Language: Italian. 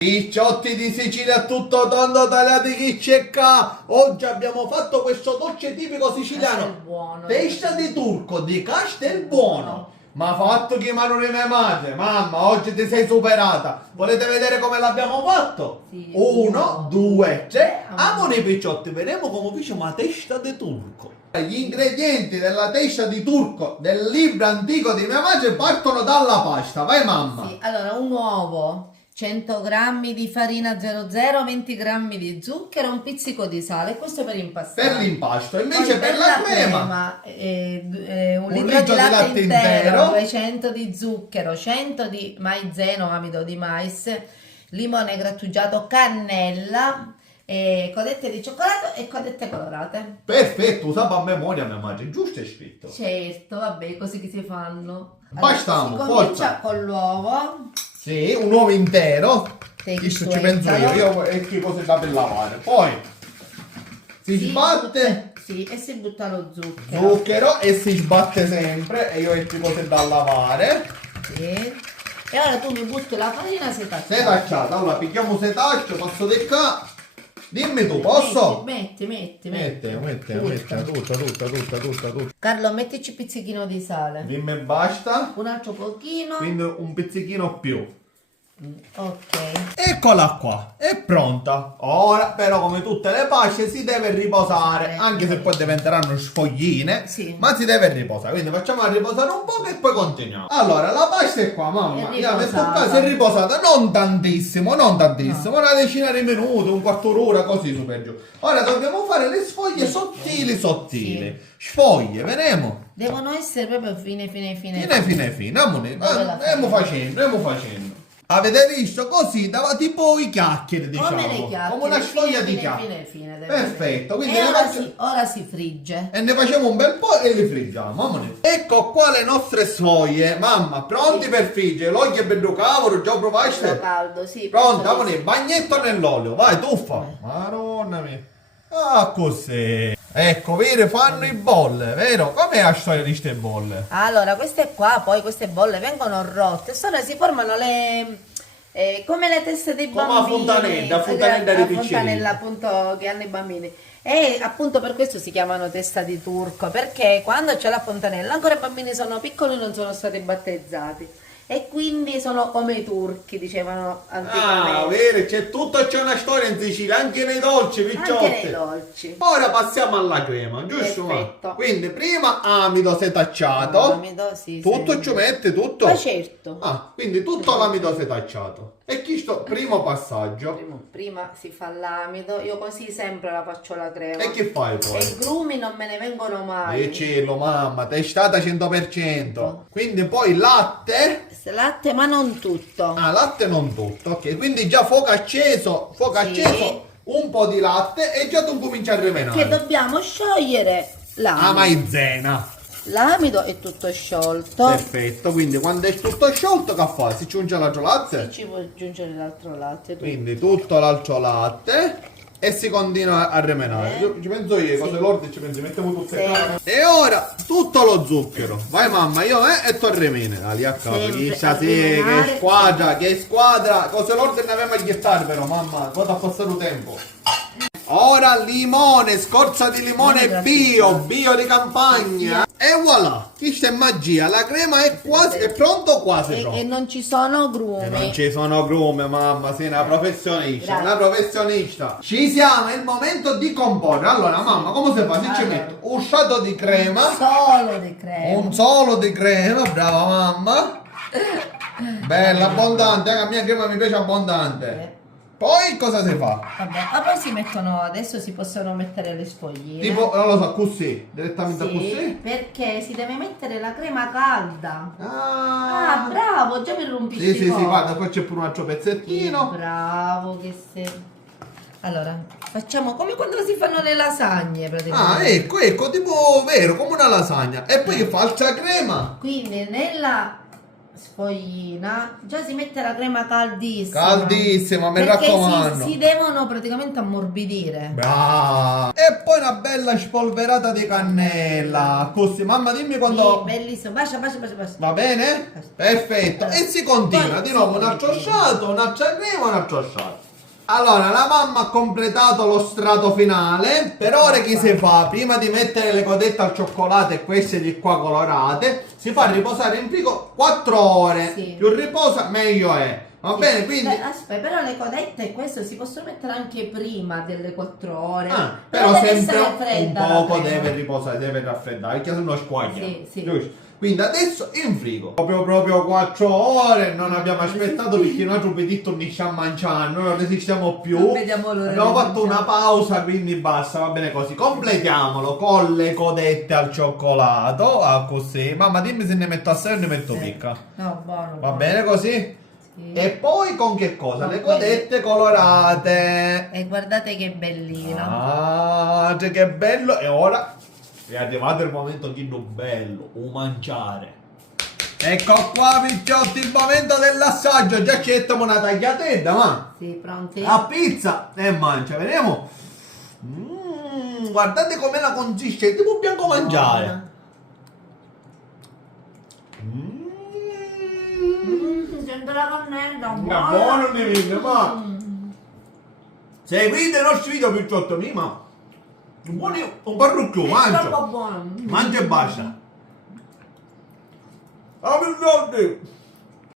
Picciotti di Sicilia, tutto tondo, tagliati chi c'è qua. Oggi abbiamo fatto questo dolce tipico siciliano, Buono. testa di turco di Castelbuono. Ma fatto chiamare una mia madre. Mamma, oggi ti sei superata. Volete vedere come l'abbiamo fatto? Sì. 1, 2, 3. Amore picciotti, vedremo come facciamo la testa di turco. Gli ingredienti della testa di turco del libro antico di mia madre partono dalla pasta. Vai mamma. Sì, allora un uovo, 100 grammi di farina 00, 20 grammi di zucchero, un pizzico di sale, questo per impastare. Per l'impasto, Poi invece per la crema un litro di latte intero, 200 di zucchero, 100 di maizeno, amido di mais, limone grattugiato, cannella, codette di cioccolato e codette colorate. Perfetto, usava a memoria mia madre, giusto è scritto. Certo, vabbè, così che si fanno. Bastiamo, si comincia forza. con l'uovo. Sì, un uovo intero. Sì, Questo ci penso io e che cose da per lavare. Poi si sbatte Sì, e si butta lo zucchero. zucchero e si sbatte sempre e io ho che cose da lavare. Sì. E ora tu mi butti la farina setacciata. Setacciata, allora picchiamo setaccio, passo di qua. Dimmi tu, posso? Metti. Mette, tutto. Carlo, mettici un pizzichino di sale. Dimmi basta. Un altro pochino. Quindi un pizzichino più. Ok. Eccola qua, è pronta. Ora però come tutte le paste si deve riposare, anche se poi diventeranno sfogline, Sì. ma si deve riposare. Quindi facciamola riposare un po' e poi continuiamo. Allora, la pasta è qua, mamma. È Io messo qua, riposata. si è riposata, non tantissimo, una decina di minuti, un quarto d'ora, così su per giù. Ora dobbiamo fare le sfoglie sottili. Sfoglie, vedremo. Devono essere proprio fine. Fine. Amore, Dove la fai? andiamo facendo. Avete visto? Così dava tipo i chiacchiere, diciamo. Come le chiacchiere. Come una sfoglia di chiacchiere. Fine. Perfetto, quindi E ne ora si frigge. e ne facciamo un bel po' e li friggiamo. Amore. Ecco qua le nostre sfoglie, mamma, pronti per friggere. L'olio è bello cavolo, già Bello provaste? caldo, sì. Pronto, questo amore, bagnetto nell'olio, vai, tuffa. Madonna mia. Ah, così. Ecco, vero, fanno i bolle, vero? Com'è la storia di queste bolle? Allora, queste qua, poi queste bolle vengono rotte, solo si formano come le teste dei Come bambini. la fontanella dei la piccini. fontanella appunto che hanno i bambini. E appunto per questo si chiamano testa di turco, perché quando c'è la fontanella ancora i bambini sono piccoli, non sono stati battezzati. E quindi sono come i turchi, dicevano anticamente. Ah, vero, c'è una storia in Sicilia, anche nei dolci, picciotti. Anche nei dolci. Ora passiamo alla crema, giusto? Perfetto. Ma? Quindi prima amido setacciato. Amido, sì, Tutto sì. ci mette, tutto? Ma certo. Ah, quindi tutto l'amido setacciato. E questo primo passaggio. Prima si fa l'amido, io così sempre la faccio la crema. E che fai E poi? i grumi non me ne vengono mai. E cielo, mamma, testata 100%. Quindi poi latte. Latte, ma non tutto. Ah, latte non tutto, ok. Quindi già fuoco acceso, un po' di latte e già tu cominci a Che remenare. dobbiamo sciogliere La l'amido. maizena. L'amido è tutto sciolto. Perfetto, quindi quando è tutto sciolto che fa? Si aggiunge l'altro latte? Ci puoi aggiungere l'altro latte. tu. Quindi tutto l'altro latte e si continua a remenare. Io ci penso io, cose lorde ci penso, mettiamo tutte Sì. E ora tutto lo zucchero. Vai mamma, io e tu a remenare. Lì a capo, Sempre chissà a sì, remenare. che squadra. Cose lorde ne avevamo a ghiattare però mamma, cosa ha passato tempo. Ora limone, scorza di limone Limone bio di campagna. E voilà, questa è magia, la crema è quasi, è pronto quasi E pronto. non ci sono grumi. Non ci sono grume, mamma, sei una professionista, Grazie. una professionista. Ci siamo, è il momento di comporre. Allora, mamma, come si fa? Se ci Allora. metto un shot di crema, Solo di crema. un solo di crema, brava mamma. Bella, abbondante, anche a mia crema mi piace abbondante. Poi cosa si fa? Vabbè, ma poi si mettono, adesso si possono mettere le sfogline. Tipo, non lo so, così, direttamente Sì, così. perché si deve mettere la crema calda. Ah, Ah, bravo, già mi rompisci sì, guarda, poi c'è pure un altro pezzettino. Bravo che sei. Allora, facciamo come quando si fanno le lasagne praticamente. Ah, ecco, tipo vero, come una lasagna. E poi che fa altra crema. Quindi nella sfoglina, già si mette la crema caldissima. Caldissima, mi perché raccomando. si devono praticamente ammorbidire. Brava. E poi una bella spolverata di cannella. Così, mamma, dimmi quando. Sì, bellissimo. Bacia, bacia, bacia, bacia. Va bene? Perfetto. E si continua. Poi Di nuovo si una continua. ciosciata, una crema, una ciosciata. Allora, la mamma ha completato lo strato finale. Per ora che si fa? Prima di mettere le codette al cioccolato e queste di qua colorate, si fa riposare in frigo 4 ore. Sì. Più riposa, meglio è. Va Sì. bene? Quindi. Aspetta, però le codette questo si possono mettere anche prima delle 4 ore. Però deve sempre essere un fredda la poco crema. deve riposare, deve raffreddare, perché se no squaglia. Sì, sì. Giusto? Quindi adesso in frigo. Proprio 4 ore, non abbiamo aspettato perché noi trovedito non stiamo mangiando, non resistiamo più. Non vediamo l'ora Abbiamo di fatto mangiare. una pausa, quindi basta, va bene così. Completiamolo con le codette al cioccolato, così. Mamma, dimmi se ne metto assai o ne metto Sì. picca. No, buono. Va buono. bene così? Sì. E poi con che cosa? Con Le codette colorate. E guardate che bellino. Ah, cioè che bello! E ora è arrivato il momento di no bello, o mangiare. Ecco qua, picciotti, il momento dell'assaggio. Già ci mettiamo una tagliatella, ma Sì, pronti? a pizza e mangia, vediamo. Guardate com'è la consistenza, tipo bianco mangiare. Sento la cannella, Ma buono di vino, ma seguite i nostri video, picciotti miei, ma buoni un parrucchio, È mangia. troppo buono. Mangia e basta. Ah, picciotti!